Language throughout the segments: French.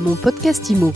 Mon podcast IMO.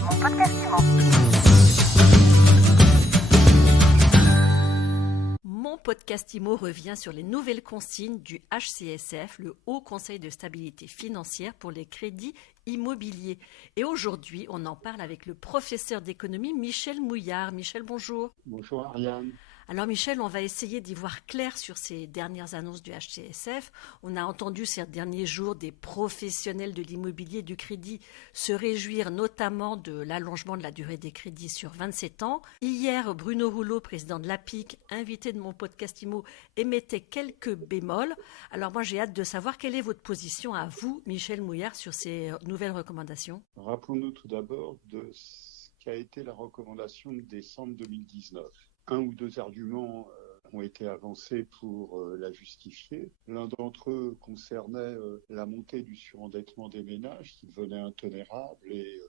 Mon podcast IMO revient sur les nouvelles consignes du HCSF, le Haut Conseil de stabilité financière pour les crédits immobiliers. Et aujourd'hui, on en parle avec le professeur d'économie Michel Mouillard. Michel, bonjour. Bonjour Ariane. Alors Michel, on va essayer d'y voir clair sur ces dernières annonces du HCSF. On a entendu ces derniers jours des professionnels de l'immobilier et du crédit se réjouir notamment de l'allongement de la durée des crédits sur 27 ans. Hier, Bruno Rouleau, président de l'APIC, invité de mon podcast IMO, émettait quelques bémols. Alors moi, j'ai hâte de savoir quelle est votre position à vous, Michel Mouillard, sur ces nouvelles recommandations. Rappelons-nous tout d'abord de ce qu'a été la recommandation de décembre 2019. Un ou deux arguments ont été avancés pour la justifier. L'un d'entre eux concernait la montée du surendettement des ménages qui devenait intolérable et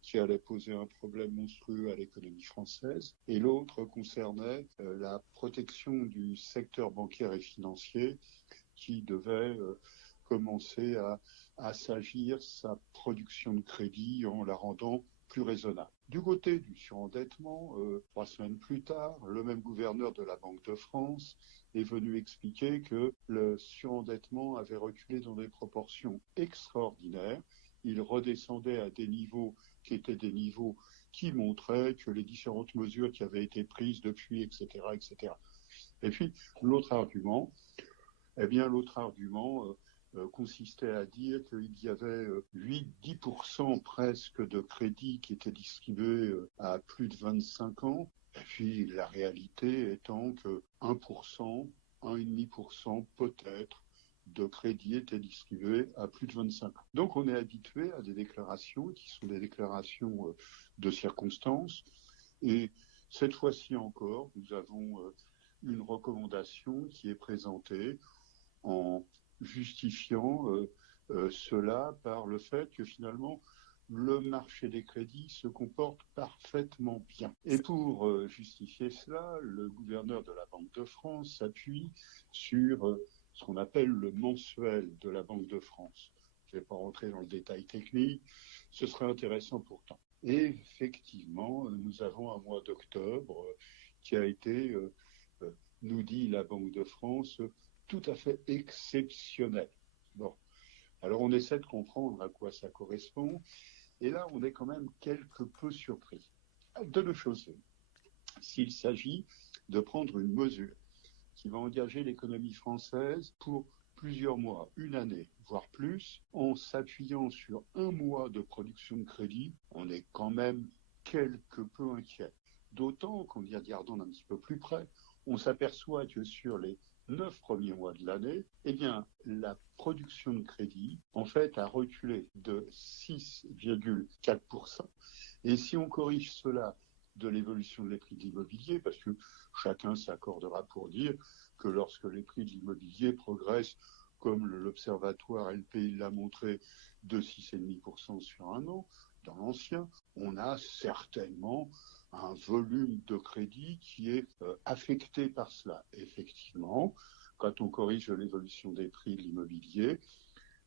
qui allait poser un problème monstrueux à l'économie française. Et l'autre concernait la protection du secteur bancaire et financier qui devait commencer à assagir sa production de crédit en la rendant plus raisonnable. Du côté du surendettement, 3 semaines plus tard, le même gouverneur de la Banque de France est venu expliquer que le surendettement avait reculé dans des proportions extraordinaires. Il redescendait à des niveaux qui étaient des niveaux qui montraient que les différentes mesures qui avaient été prises depuis, etc., etc. Et puis, l'autre argument consistait à dire qu'il y avait 8-10% presque de crédits qui étaient distribués à plus de 25 ans, et puis la réalité étant que 1%, 1,5% peut-être de crédits étaient distribués à plus de 25 ans. Donc on est habitué à des déclarations qui sont des déclarations de circonstances, et cette fois-ci encore, nous avons une recommandation qui est présentée en justifiant cela par le fait que finalement le marché des crédits se comporte parfaitement bien. Et pour justifier cela, le gouverneur de la Banque de France s'appuie sur ce qu'on appelle le mensuel de la Banque de France. Je ne vais pas rentrer dans le détail technique, ce serait intéressant pourtant. Et effectivement, nous avons un mois d'octobre qui a été, nous dit la Banque de France, tout à fait exceptionnel. Bon, alors on essaie de comprendre à quoi ça correspond, et là on est quand même quelque peu surpris. De deux choses. S'il s'agit de prendre une mesure qui va engager l'économie française pour plusieurs mois, une année, voire plus, en s'appuyant sur un mois de production de crédit, on est quand même quelque peu inquiet. D'autant qu'en y regardant d'un petit peu plus près, on s'aperçoit que sur les 9 premiers mois de l'année, la production de crédit, en fait, a reculé de 6,4%. Et si on corrige cela de l'évolution des prix de l'immobilier, parce que chacun s'accordera pour dire que lorsque les prix de l'immobilier progressent, comme l'Observatoire LPI l'a montré, de 6,5% sur un an, dans l'ancien, on a certainement un volume de crédit qui est affecté par cela. Effectivement, quand on corrige l'évolution des prix de l'immobilier,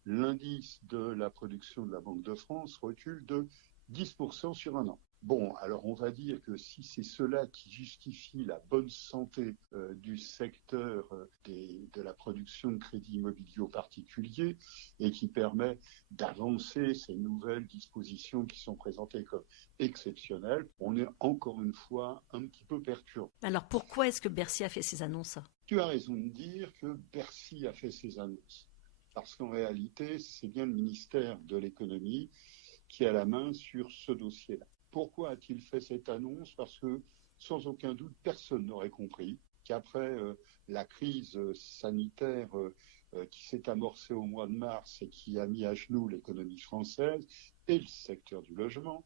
l'indice de la production de la Banque de France recule de 10% sur un an. Bon, alors on va dire que si c'est cela qui justifie la bonne santé du secteur de la production de crédit immobilier aux particuliers et qui permet d'avancer ces nouvelles dispositions qui sont présentées comme exceptionnelles, on est encore une fois un petit peu perturbé. Alors pourquoi est-ce que Bercy a fait ces annonces ? Tu as raison de dire que Bercy a fait ces annonces, parce qu'en réalité, c'est bien le ministère de l'économie qui a la main sur ce dossier-là. Pourquoi a-t-il fait cette annonce ? Parce que, sans aucun doute, personne n'aurait compris qu'après la crise sanitaire qui s'est amorcée au mois de mars et qui a mis à genoux l'économie française et le secteur du logement,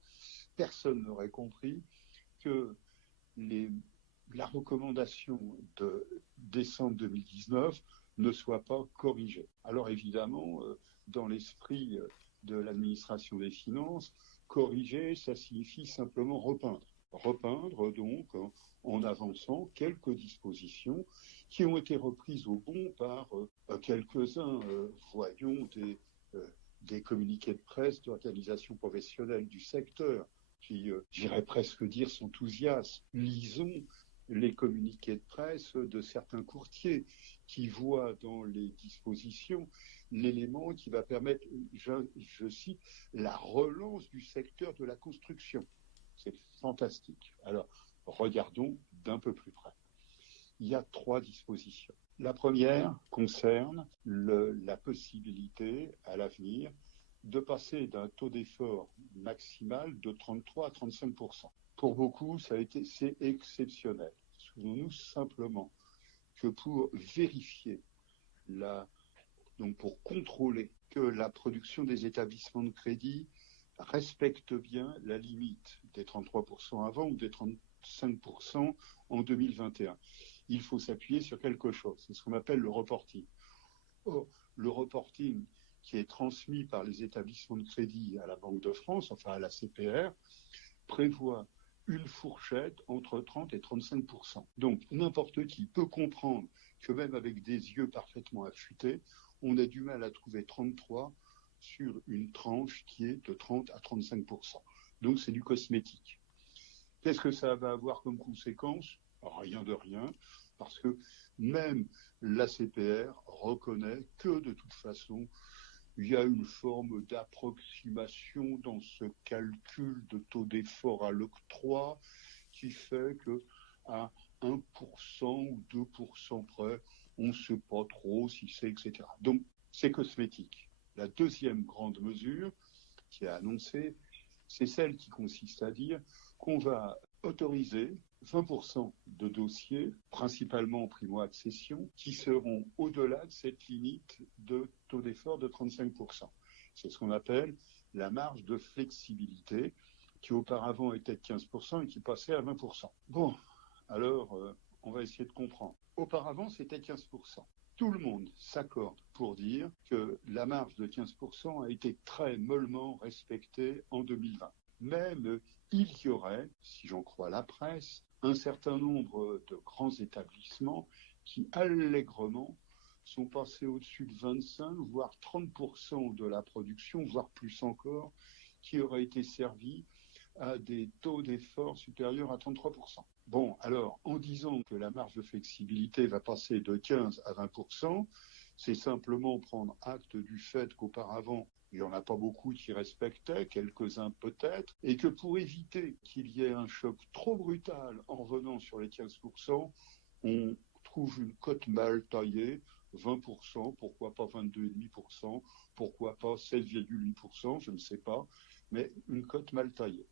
personne n'aurait compris que la recommandation de décembre 2019 ne soit pas corrigée. Alors évidemment, dans l'esprit de l'administration des finances, corriger, ça signifie simplement repeindre. Repeindre donc en avançant quelques dispositions qui ont été reprises au bon par quelques-uns. Voyons des communiqués de presse d'organisations professionnelles du secteur qui, j'irais presque dire, s'enthousiasment. Lisons les communiqués de presse de certains courtiers qui voient dans les dispositions l'élément qui va permettre, je cite, la relance du secteur de la construction. C'est fantastique. Alors, regardons d'un peu plus près. Il y a 3 dispositions. La première concerne la possibilité à l'avenir de passer d'un taux d'effort maximal de 33 à 35%. Pour beaucoup, c'est exceptionnel. Souvenons-nous simplement que pour vérifier, donc pour contrôler que la production des établissements de crédit respecte bien la limite des 33% avant ou des 35% en 2021. Il faut s'appuyer sur quelque chose. C'est ce qu'on appelle le reporting. Or, le reporting qui est transmis par les établissements de crédit à la Banque de France, enfin à la CPR, prévoit une fourchette entre 30 et 35%. Donc, n'importe qui peut comprendre que même avec des yeux parfaitement affûtés, on a du mal à trouver 33 sur une tranche qui est de 30 à 35%. Donc, c'est du cosmétique. Qu'est-ce que ça va avoir comme conséquence ? Rien de rien, parce que même la CPR reconnaît que de toute façon, il y a une forme d'approximation dans ce calcul de taux d'effort à l'octroi qui fait qu'à 1% ou 2% près, on ne sait pas trop si c'est, etc. Donc, c'est cosmétique. La deuxième grande mesure qui est annoncée, c'est celle qui consiste à dire qu'on va autoriser 20% de dossiers, principalement primo-accession, qui seront au-delà de cette limite de taux d'effort de 35%. C'est ce qu'on appelle la marge de flexibilité, qui auparavant était de 15% et qui passait à 20%. Bon, alors on va essayer de comprendre. Auparavant, c'était 15%. Tout le monde s'accorde pour dire que la marge de 15% a été très mollement respectée en 2020. Même il y aurait, si j'en crois la presse, un certain nombre de grands établissements qui allègrement sont passés au-dessus de 25, voire 30% de la production, voire plus encore, qui aurait été servie à des taux d'effort supérieurs à 33%. Bon, alors, en disant que la marge de flexibilité va passer de 15 à 20%, c'est simplement prendre acte du fait qu'auparavant, il n'y en a pas beaucoup qui respectaient, quelques-uns peut-être, et que pour éviter qu'il y ait un choc trop brutal en revenant sur les 15%, on trouve une cote mal taillée, 20%, pourquoi pas 22,5%, pourquoi pas 7,8%, je ne sais pas, mais une cote mal taillée.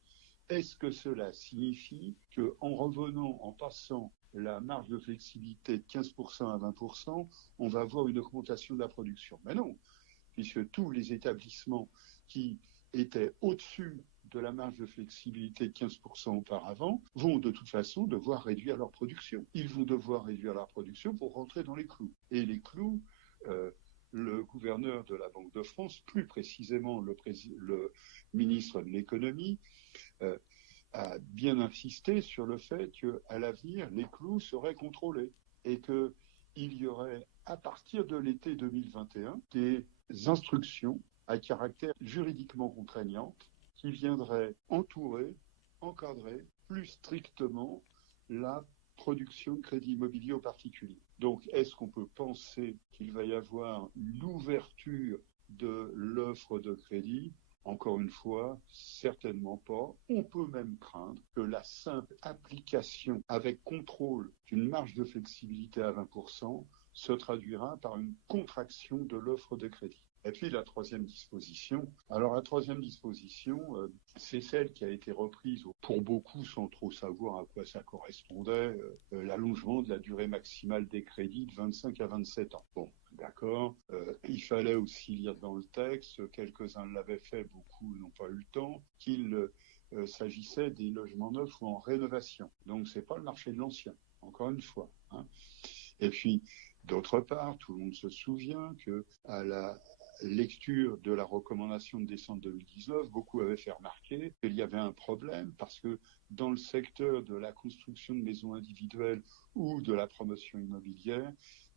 Est-ce que cela signifie qu'en revenant, en passant la marge de flexibilité de 15% à 20%, on va avoir une augmentation de la production? Mais non, puisque tous les établissements qui étaient au-dessus de la marge de flexibilité de 15% auparavant vont de toute façon devoir réduire leur production. Ils vont devoir réduire leur production pour rentrer dans les clous. Et les clous, le gouverneur de la Banque de France, plus précisément le ministre de l'économie, a bien insisté sur le fait qu'à l'avenir, les clous seraient contrôlés et qu'il y aurait, à partir de l'été 2021, des instructions à caractère juridiquement contraignantes qui viendraient entourer, encadrer plus strictement la production de crédit immobilier aux particuliers. Donc, est-ce qu'on peut penser qu'il va y avoir une ouverture de l'offre de crédit ? Encore une fois, certainement pas. On peut même craindre que la simple application avec contrôle d'une marge de flexibilité à 20% se traduira par une contraction de l'offre de crédit. Et puis la troisième disposition. Alors la troisième disposition, c'est celle qui a été reprise pour beaucoup sans trop savoir à quoi ça correspondait, l'allongement de la durée maximale des crédits de 25 à 27 ans. Bon, d'accord. Il fallait aussi lire dans le texte, quelques-uns l'avaient fait, beaucoup n'ont pas eu le temps, qu'il s'agissait des logements neufs ou en rénovation. Donc c'est pas le marché de l'ancien, encore une fois. Hein. Et puis, d'autre part, tout le monde se souvient qu'à la lecture de la recommandation de décembre 2019, beaucoup avaient fait remarquer qu'il y avait un problème parce que dans le secteur de la construction de maisons individuelles ou de la promotion immobilière,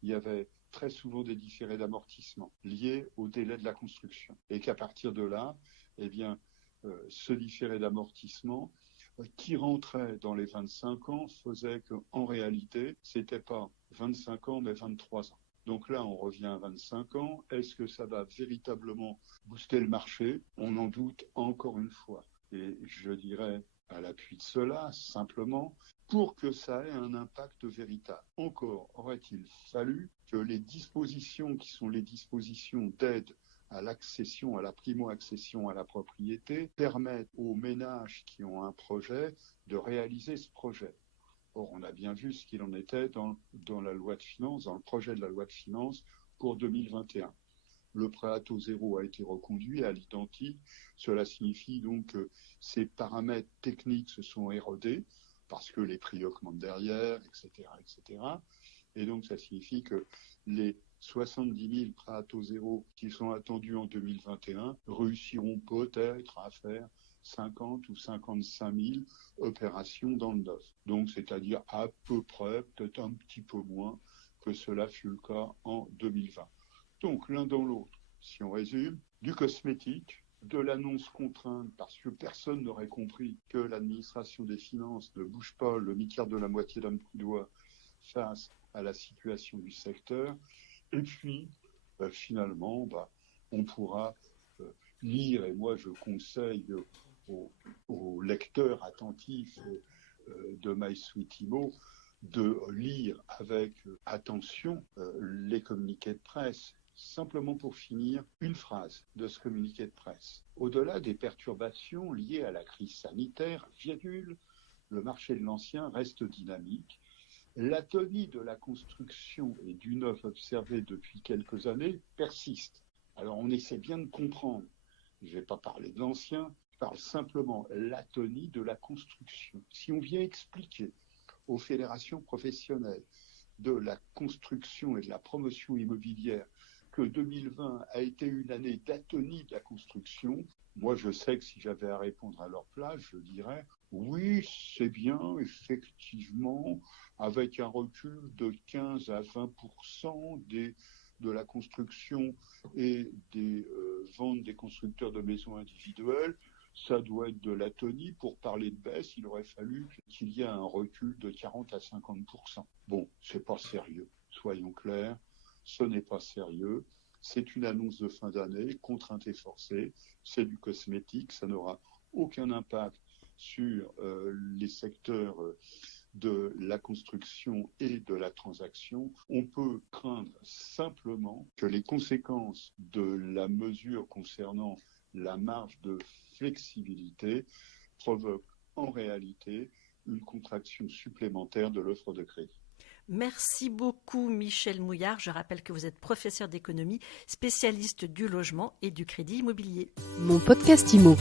il y avait très souvent des différés d'amortissement liés au délai de la construction. Et qu'à partir de là, ce différé d'amortissement qui rentrait dans les 25 ans faisait qu'en réalité, c'était pas 25 ans, mais 23 ans. Donc là, on revient à 25 ans. Est-ce que ça va véritablement booster le marché ? On en doute encore une fois. Et je dirais, à l'appui de cela, simplement, pour que ça ait un impact véritable. Encore aurait-il fallu que les dispositions qui sont les dispositions d'aide à l'accession, à la primo-accession à la propriété, permettent aux ménages qui ont un projet de réaliser ce projet. Or, on a bien vu ce qu'il en était dans la loi de finances, dans le projet de la loi de finances pour 2021. Le prêt à taux zéro a été reconduit à l'identique. Cela signifie donc que ces paramètres techniques se sont érodés parce que les prix augmentent derrière, etc., etc. Et donc, ça signifie que les 70 000 prêts à taux zéro qui sont attendus en 2021 réussiront peut-être à faire 50 ou 55 000 opérations dans le neuf. Donc, c'est-à-dire à peu près, peut-être un petit peu moins que cela fut le cas en 2020. Donc, l'un dans l'autre, si on résume, du cosmétique, de l'annonce contrainte, parce que personne n'aurait compris que l'administration des finances ne bouge pas le mi-quart de la moitié d'un petit doigt face à la situation du secteur. Et puis, finalement, on pourra lire, et moi je conseille aux lecteurs attentifs de My Sweet Imo de lire avec attention les communiqués de presse. Simplement pour finir, une phrase de ce communiqué de presse. Au-delà des perturbations liées à la crise sanitaire, le marché de l'ancien reste dynamique. L'atonie de la construction et du neuf observée depuis quelques années persiste. Alors on essaie bien de comprendre. Je ne vais pas parler de l'ancien, je parle simplement l'atonie de la construction. Si on vient expliquer aux fédérations professionnelles de la construction et de la promotion immobilière que 2020 a été une année d'atonie de la construction, moi je sais que si j'avais à répondre à leur place, je dirais oui, c'est bien, effectivement, avec un recul de 15 à 20% de la construction et des ventes des constructeurs de maisons individuelles, ça doit être de l'atonie. Pour parler de baisse, il aurait fallu qu'il y ait un recul de 40 à 50%. Bon, c'est pas sérieux, soyons clairs. Ce n'est pas sérieux, c'est une annonce de fin d'année, contrainte et forcée, c'est du cosmétique, ça n'aura aucun impact sur les secteurs de la construction et de la transaction. On peut craindre simplement que les conséquences de la mesure concernant la marge de flexibilité provoquent en réalité une contraction supplémentaire de l'offre de crédit. Merci beaucoup Michel Mouillard. Je rappelle que vous êtes professeur d'économie, spécialiste du logement et du crédit immobilier. Mon podcast IMO.